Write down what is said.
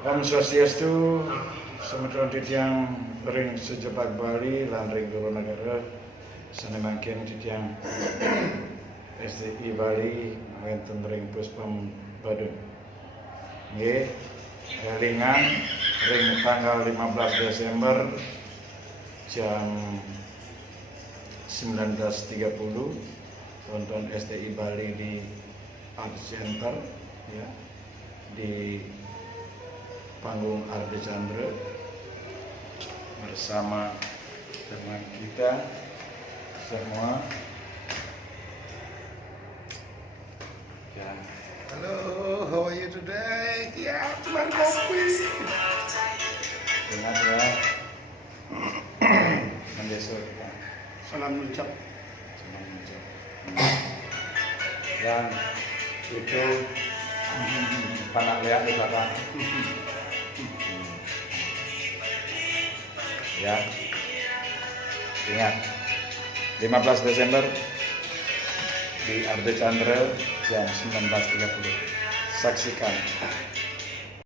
Om Swastiastu, semeton titiang ring sejepak Bali lan ring Goronegoro sanemangken titiang SDI Bali wonten ring Puspom Badung. Nggih, ringan ring tanggal 15 Desember jam 19.30 tonton SDI Bali di Art Center ya, di panggung Arde Chandra bersama teman kita semua ya. Halo, how are you today? Ya, cuman kopi. Ingat ya, mendesur kita Salam ucap. cuma mencet. Dan itu panak lihat di belakang. Ya, ingat 15 Desember di Arde Chandra jam 19.30. Saksikan.